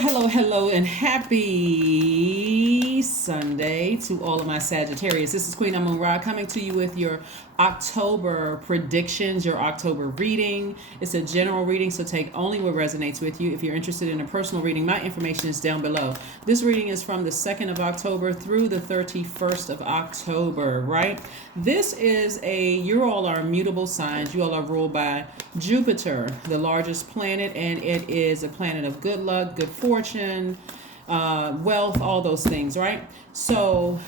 Hello, and happy Sunday to all of my Sagittarius. This is Queen Amun Ra coming to you with your October predictions, your October reading. It's a general reading, so take only what resonates with you. If you're interested in a personal reading, my information is down below. This reading is from the 2nd of October through the 31st of October, right? This is you all are immutable signs. You all are ruled by Jupiter, the largest planet, and it is a planet of good luck, good fortune, wealth, all those things, right? So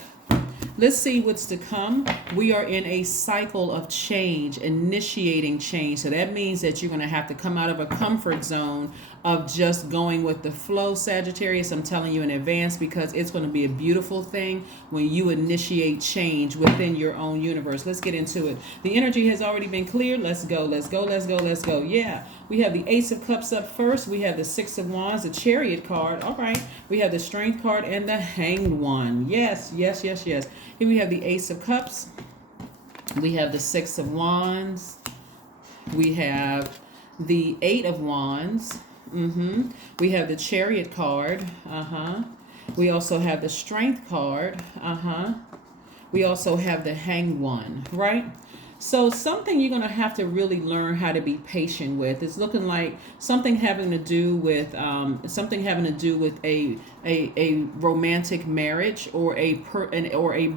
let's see what's to come. We are in a cycle of change, initiating change. So that means that you're going to have to come out of a comfort zone of just going with the flow, Sagittarius. I'm telling you in advance because it's going to be a beautiful thing when you initiate change within your own universe. Let's get into it. The energy has already been cleared. Let's go. Yeah. We have the Ace of Cups up first. We have the Six of Wands, the Chariot card. All right. We have the Strength card and the Hanged One. Yes. Here we have the Ace of Cups. We have the Six of Wands. We have the Eight of Wands. We have the Chariot card. We also have the Strength card. We also have the Hanged One, right? So something you're going to have to really learn how to be patient with. It's looking like something having to do with a romantic marriage or a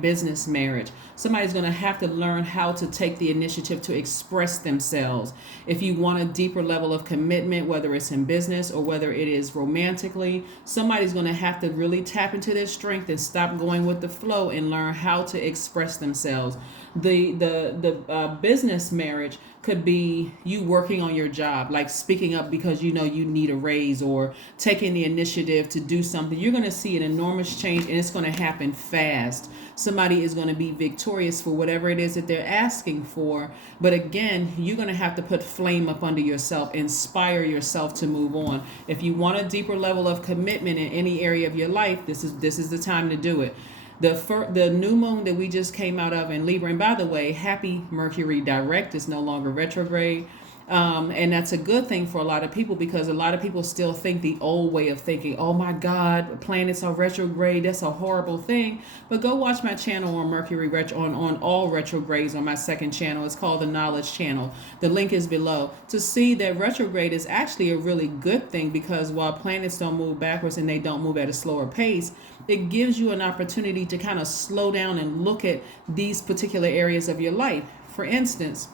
business marriage. Somebody's going to have to learn how to take the initiative to express themselves. If you want a deeper level of commitment, whether it's in business or whether it is romantically, somebody's going to have to really tap into their strength and stop going with the flow and learn how to express themselves. The business marriage could be you working on your job, like speaking up because you know you need a raise or taking the initiative to do something. You're going to see an enormous change and it's going to happen fast. Somebody is going to be victorious for whatever it is that they're asking for. But again, you're going to have to put flame up under yourself, inspire yourself to move on. If you want a deeper level of commitment in any area of your life, this is the time to do it. The new moon that we just came out of in Libra, and by the way, happy Mercury direct, is no longer retrograde. And that's a good thing for a lot of people because a lot of people still think the old way of thinking, oh my God, planets are retrograde. That's a horrible thing. But go watch my channel on Mercury on all retrogrades on my second channel. It's called the Knowledge Channel. The link is below to see that retrograde is actually a really good thing because while planets don't move backwards and they don't move at a slower pace, it gives you an opportunity to kind of slow down and look at these particular areas of your life. For instance,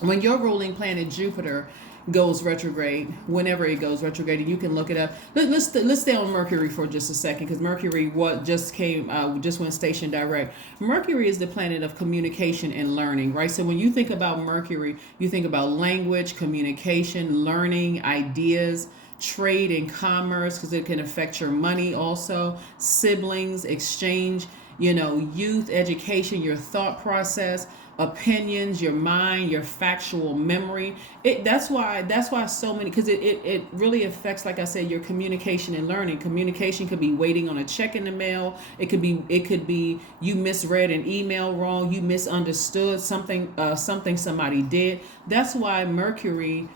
when your ruling planet Jupiter goes retrograde, whenever it goes retrograde, and you can look it up. Let's stay on Mercury for just a second because Mercury just went station direct. Mercury is the planet of communication and learning, right? So when you think about Mercury, you think about language, communication, learning, ideas, trade and commerce, because it can affect your money also, siblings, exchange, youth, education, your thought process, opinions, your mind, your factual memory. That's why so many, because it really affects, like I said, your communication and learning. Communication could be waiting on a check in the mail. It could be you misread an email wrong, you misunderstood something somebody did. That's why Mercury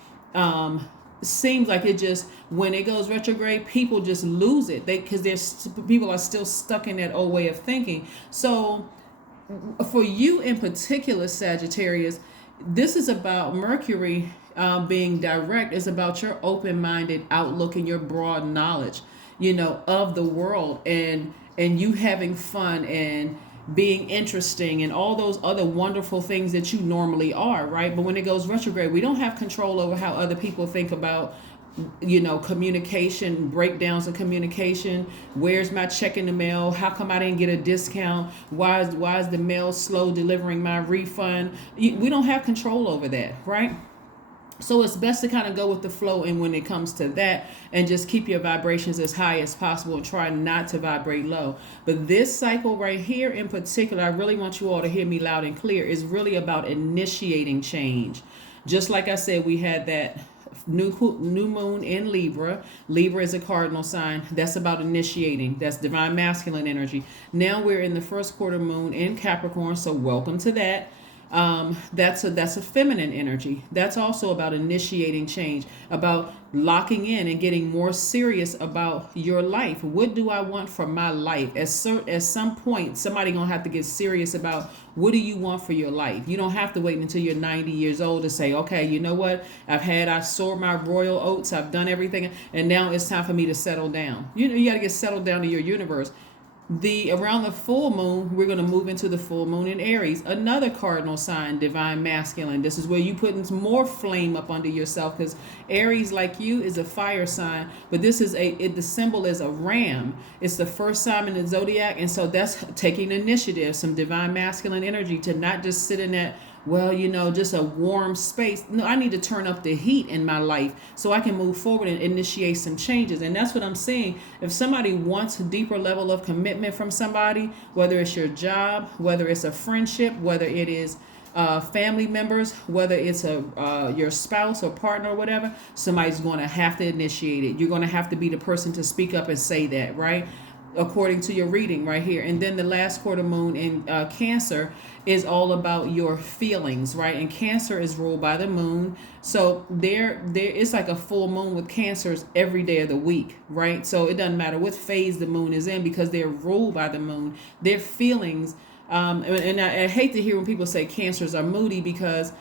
seems like it just, when it goes retrograde, people just lose it because people are still stuck in that old way of thinking. So for you in particular, Sagittarius, this is about Mercury being direct. It's about your open-minded outlook and your broad knowledge, of the world and you having fun and being interesting and all those other wonderful things that you normally are, right? But when it goes retrograde, we don't have control over how other people think about communication, breakdowns in communication. Where's my check in the mail? How come I didn't get a discount? Why is the mail slow delivering my refund? We don't have control over that, right? So it's best to kind of go with the flow, and when it comes to that, and just keep your vibrations as high as possible and try not to vibrate low. But this cycle right here in particular, I really want you all to hear me loud and clear, is really about initiating change. Just like I said, we had that new moon in Libra. Libra is a cardinal sign. That's about initiating. That's divine masculine energy. Now we're in the first quarter moon in Capricorn, so welcome to that. That's a feminine energy. That's also about initiating change, about locking in and getting more serious about your life. What do I want for my life? At some point, somebody gonna have to get serious about what do you want for your life. You don't have to wait until you're 90 years old to say, okay, you know what? I soared my royal oats. I've done everything, and now it's time for me to settle down. You got to get settled down in your universe. Around the full moon, we're going to move into the full moon in Aries, another cardinal sign, divine masculine. This is where you putting more flame up under yourself, because Aries, like you, is a fire sign, but this is the symbol is a ram. It's the first sign in the zodiac, and so that's taking initiative, some divine masculine energy to not just sit in that, well, just a warm space. No, I need to turn up the heat in my life so I can move forward and initiate some changes. And that's what I'm saying. If somebody wants a deeper level of commitment from somebody, whether it's your job, whether it's a friendship, whether it is family members, whether it's your spouse or partner or whatever, somebody's going to have to initiate it. You're going to have to be the person to speak up and say that, right? According to your reading right here. And then the last quarter moon in Cancer is all about your feelings, right? And Cancer is ruled by the moon. So there it's like a full moon with Cancers every day of the week, right? So it doesn't matter what phase the moon is in, because they're ruled by the moon. Their feelings, and I hate to hear when people say Cancers are moody, because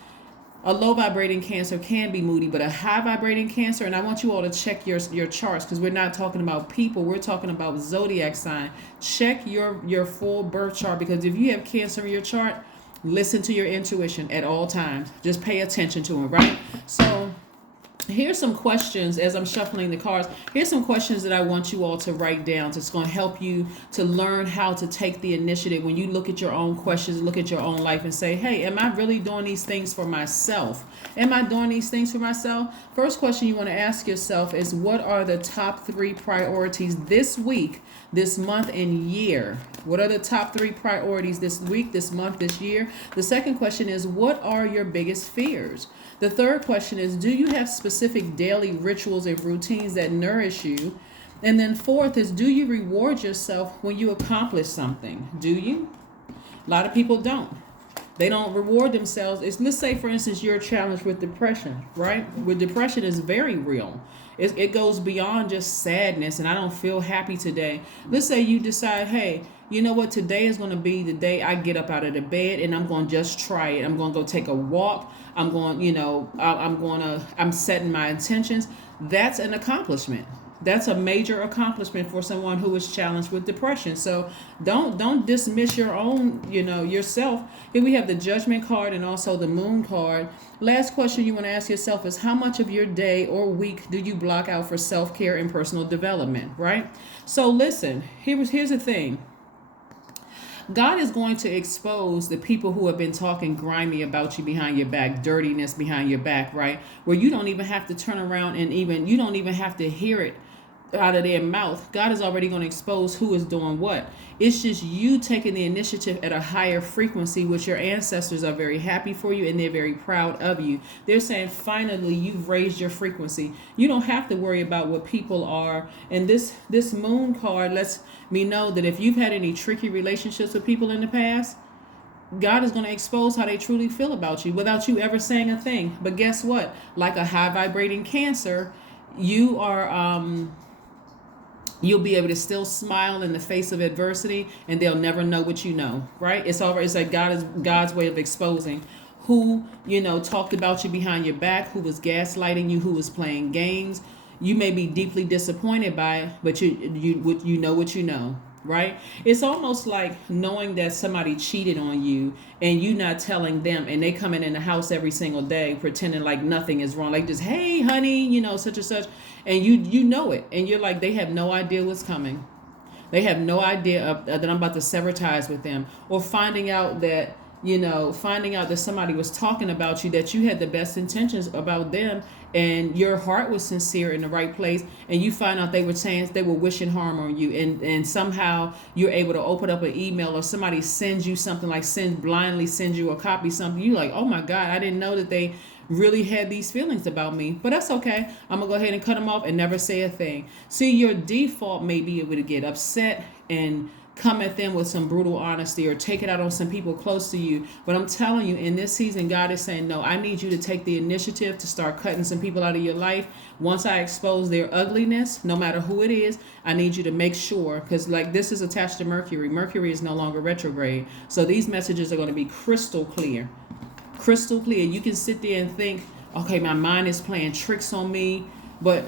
a low vibrating Cancer can be moody, but a high vibrating Cancer, and I want you all to check your charts, because we're not talking about people, we're talking about zodiac sign. Check your full birth chart, because if you have Cancer in your chart, listen to your intuition at all times. Just pay attention to it, right? So here's some questions as I'm shuffling the cards. Here's some questions that I want you all to write down. It's going to help you to learn how to take the initiative when you look at your own questions, look at your own life and say, hey, am I really doing these things for myself? Am I doing these things for myself? First question you want to ask yourself is, what are the top 3 priorities this week, this month, and year? What are the top 3 priorities this week, this month, this year? The second question is, what are your biggest fears? The third question is, do you have specific daily rituals and routines that nourish you? And then fourth is, do you reward yourself when you accomplish something? Do you? A lot of people don't. They don't reward themselves. Let's say, for instance, you're challenged with depression, right? With depression is very real. It goes beyond just sadness and I don't feel happy today. Let's say you decide, hey, you know what? Today is going to be the day I get up out of the bed and I'm going to just try it. I'm going to go take a walk. I'm setting my intentions. That's an accomplishment. That's a major accomplishment for someone who is challenged with depression. So don't dismiss your own, yourself. Here we have the Judgment card and also the Moon card. Last question you want to ask yourself is, how much of your day or week do you block out for self-care and personal development, right? So listen, here's the thing. God is going to expose the people who have been talking grimy about you behind your back, dirtiness behind your back, right? Where you don't even have to turn around and you don't even have to hear it out of their mouth. God is already going to expose who is doing what. It's just you taking the initiative at a higher frequency, which your ancestors are very happy for you and they're very proud of you. They're saying, finally, you've raised your frequency. You don't have to worry about what people are. And this Moon card lets me know that if you've had any tricky relationships with people in the past, God is going to expose how they truly feel about you without you ever saying a thing. But guess what? Like a high vibrating Cancer, you are you'll be able to still smile in the face of adversity, and they'll never know what you know, right? It's like God's way of exposing who, talked about you behind your back, who was gaslighting you, who was playing games. You may be deeply disappointed by it, but you know what you know, right? It's almost like knowing that somebody cheated on you and you not telling them, and they coming in the house every single day pretending like nothing is wrong, like just, hey honey, such and such, and you know it, and you're like, they have no idea what's coming. They have no idea that I'm about to sever ties with them. Or finding out that somebody was talking about you, that you had the best intentions about them and your heart was sincere in the right place, and you find out they were wishing harm on you, and somehow you're able to open up an email or somebody sends you something, like blindly sends you a copy, something, you like, oh my God, I didn't know that they really had these feelings about me. But that's okay. I'm gonna go ahead and cut them off and never say a thing. See, your default may be able to get upset and come at them with some brutal honesty or take it out on some people close to you. But I'm telling you, in this season, God is saying, no, I need you to take the initiative to start cutting some people out of your life. Once I expose their ugliness, no matter who it is, I need you to make sure, because like this is attached to Mercury. Mercury is no longer retrograde. So these messages are going to be crystal clear. Crystal clear. You can sit there and think, okay, my mind is playing tricks on me, but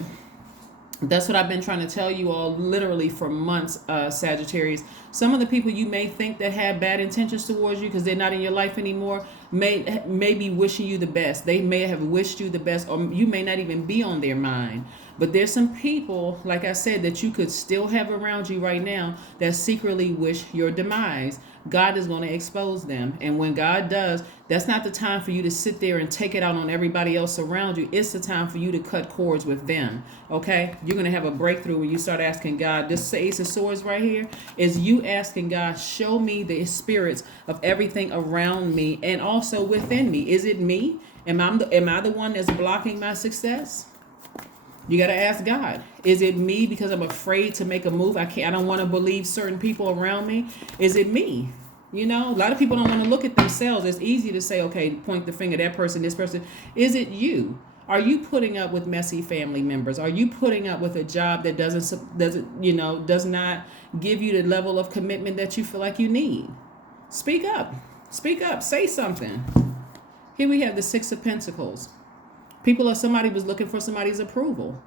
that's what I've been trying to tell you all literally for months, Sagittarius. Some of the people you may think that had bad intentions towards you because they're not in your life anymore may be wishing you the best. They may have wished you the best, or you may not even be on their mind. But there's some people, like I said, that you could still have around you right now that secretly wish your demise. God is going to expose them. And when God does, that's not the time for you to sit there and take it out on everybody else around you. It's the time for you to cut cords with them. Okay? You're going to have a breakthrough when you start asking God. This Ace of Swords right here is you asking God, show me the spirits of everything around me and also within me. Is it me? Am I the one that's blocking my success? You got to ask God, is it me because I'm afraid to make a move? I don't want to believe certain people around me. Is it me? You know, a lot of people don't want to look at themselves. It's easy to say, okay, point the finger, that person, this person. Is it you? Are you putting up with messy family members? Are you putting up with a job that does not give you the level of commitment that you feel like you need? Speak up. Speak up. Say something. Here we have the Six of Pentacles. Somebody was looking for somebody's approval.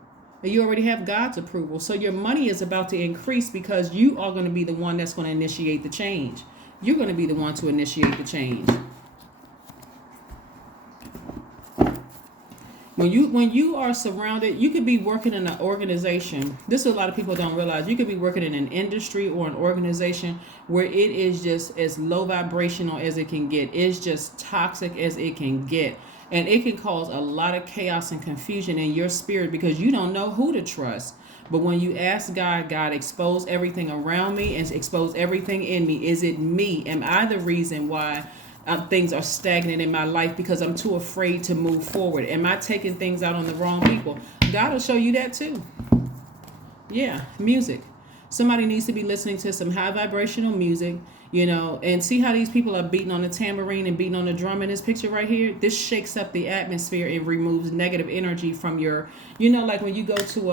And you already have God's approval. So your money is about to increase because you are going to be the one that's going to initiate the change. You're going to be the one to initiate the change. When you are surrounded, you could be working in an organization. This is what a lot of people don't realize. You could be working in an industry or an organization where it is just as low vibrational as it can get. It's just toxic as it can get. And it can cause a lot of chaos and confusion in your spirit because you don't know who to trust. But when you ask God, God, expose everything around me and expose everything in me. Is it me? Am I the reason why things are stagnant in my life because I'm too afraid to move forward? Am I taking things out on the wrong people? God will show you that too. Yeah, music. Somebody needs to be listening to some high vibrational music, and see how these people are beating on the tambourine and beating on the drum in this picture right here. This shakes up the atmosphere and removes negative energy from your, like when you go to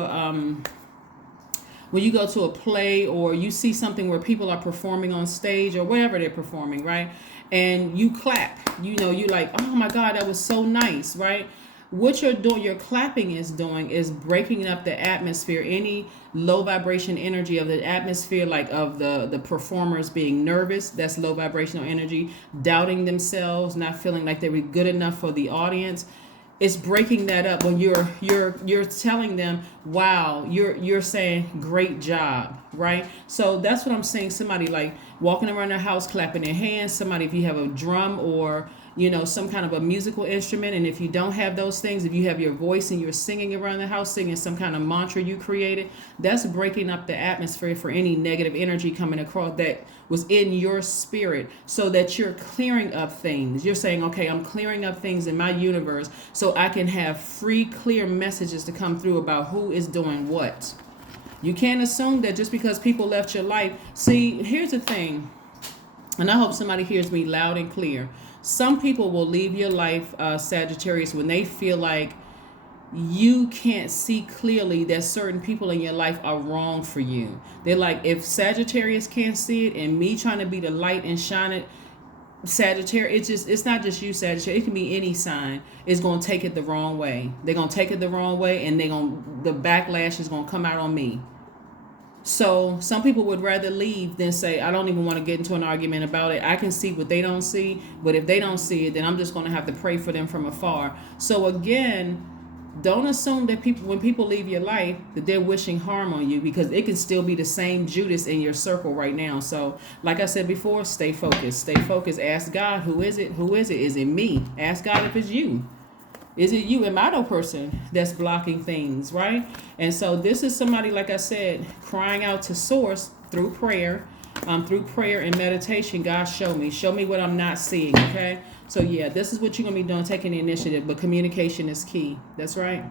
a play or you see something where people are performing on stage or wherever they're performing, right? And you clap, you're like, oh my God, that was so nice, right? What you're doing, your clapping is doing is breaking up the atmosphere, any low vibration energy of the atmosphere, like of the performers being nervous. That's low vibrational energy, doubting themselves, not feeling like they were good enough for the audience. It's breaking that up when you're telling them, wow, you're saying great job, right? So that's what I'm saying. Somebody like walking around their house clapping their hands. Somebody, if you have a drum or some kind of a musical instrument, and if you don't have those things, if you have your voice and you're singing around the house, singing some kind of mantra you created, that's breaking up the atmosphere for any negative energy coming across that was in your spirit, so that you're clearing up things. You're saying, okay, I'm clearing up things in my universe so I can have free, clear messages to come through about who is doing what. You can't assume that just because people left your life. See, here's the thing, and I hope somebody hears me loud and clear. Some people will leave your life, Sagittarius, when they feel like you can't see clearly that certain people in your life are wrong for you. They're like, if Sagittarius can't see it and me trying to be the light and shine it, Sagittarius, it's not just you, Sagittarius. It can be any sign. It's going to take it the wrong way. They're going to take it the wrong way, and the backlash is going to come out on me. So some people would rather leave than say, I don't even want to get into an argument about it. I can see what they don't see, but if they don't see it, then I'm just going to have to pray for them from afar. So again, don't assume that when people leave your life that they're wishing harm on you, because it can still be the same Judas in your circle right now. So like I said before, stay focused. Stay focused. Ask God, who is it? Who is it? Is it me? Ask God if it's you. Is it you? Am I the person that's blocking things, right? And so this is somebody, like I said, crying out to Source through prayer and meditation. God, show me what I'm not seeing, okay? So yeah, this is what you're going to be doing, taking the initiative, but communication is key. That's right.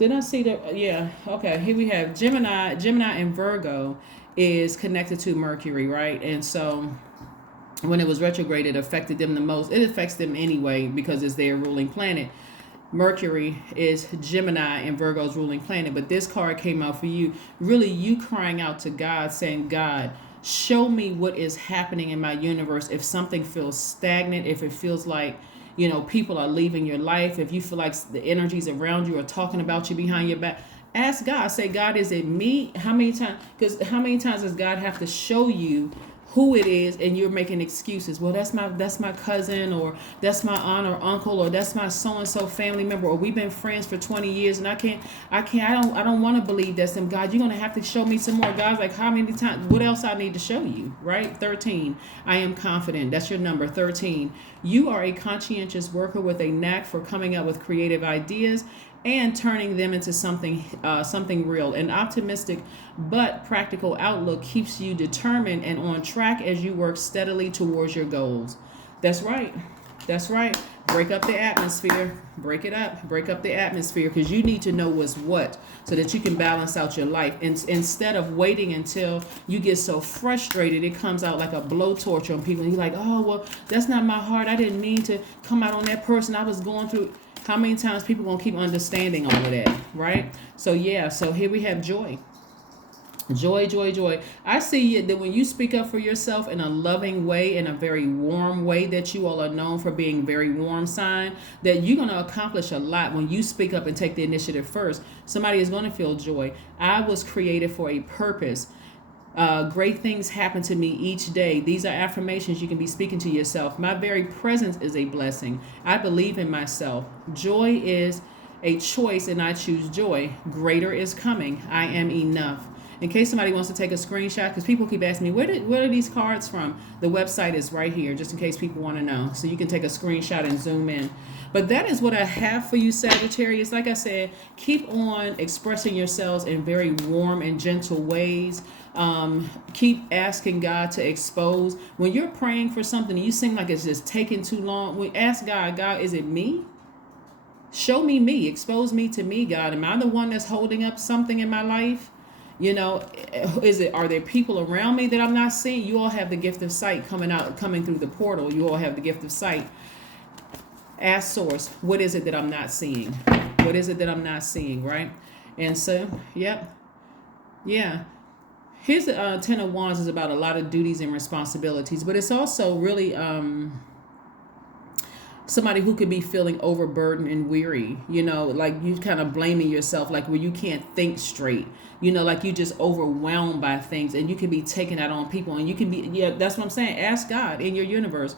Did I see that? Yeah, okay. Here we have Gemini and Virgo. is connected to Mercury, right? And so when it was retrograde, it affected them the most. It affects them anyway because it's their ruling planet. Mercury is Gemini and Virgo's ruling planet. But this card came out for you. Really, you crying out to God, saying, God, show me what is happening in my universe. If something feels stagnant, if it feels like, people are leaving your life, if you feel like the energies around you are talking about you behind your back, ask God. Say, God, is it me? How many times? Because how many times does God have to show you who it is, and you're making excuses? Well, that's my cousin, or that's my aunt or uncle, or that's my so and so family member, or we've been friends for 20 years, and I don't want to believe that's them. God, you're gonna have to show me some more. God's like, how many times? What else I need to show you? Right? 13. I am confident. That's your number. 13. You are a conscientious worker with a knack for coming up with creative ideas and turning them into something real. An optimistic but practical outlook keeps you determined and on track as you work steadily towards your goals. That's right. That's right. Break up the atmosphere. Break it up. Break up the atmosphere, because you need to know what's what so that you can balance out your life. And instead of waiting until you get so frustrated, it comes out like a blowtorch on people. And you're like, oh, well, that's not my heart. I didn't mean to come out on that person. I was going through. How many times people gonna keep understanding all of that, right? So yeah, so here we have joy. Joy, joy, joy. I see that when you speak up for yourself in a loving way, in a very warm way, that you all are known for being very warm sign, that you're going to accomplish a lot when you speak up and take the initiative first. Somebody is going to feel joy. I was created for a purpose. Great things happen to me each day. These are affirmations you can be speaking to yourself. My very presence is a blessing. I believe in myself. Joy is a choice, and I choose joy. Greater is coming. I am enough. In case somebody wants to take a screenshot, because people keep asking me, where are these cards from? The website is right here, just in case people want to know. So you can take a screenshot and zoom in. But that is what I have for you, Sagittarius. Like I said, keep on expressing yourselves in very warm and gentle ways. Keep asking God to expose. When you're praying for something and you seem like it's just taking too long, we ask God, God, is it me? Show me. Expose me to me, God. Am I the one that's holding up something in my life? Are there people around me that I'm not seeing? You all have the gift of sight coming through the portal. You all have the gift of sight. Ask Source, what is it that I'm not seeing? What is it that I'm not seeing, right? And so, yep. Yeah. Here's the 10 of Wands is about a lot of duties and responsibilities, but it's also really somebody who could be feeling overburdened and weary, like you kind of blaming yourself, like where you can't think straight, like you just overwhelmed by things, and you can be taking that on people, and you can be, that's what I'm saying. Ask God in your universe,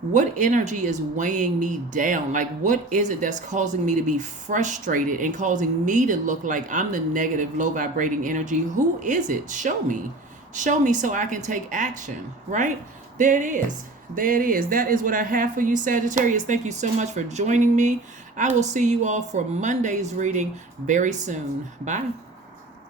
what energy is weighing me down? Like, what is it that's causing me to be frustrated and causing me to look like I'm the negative, low vibrating energy? Who is it? Show me so I can take action, right? There it is. That is what I have for you, Sagittarius. Thank you so much for joining me. I will see you all for Monday's reading very soon. Bye.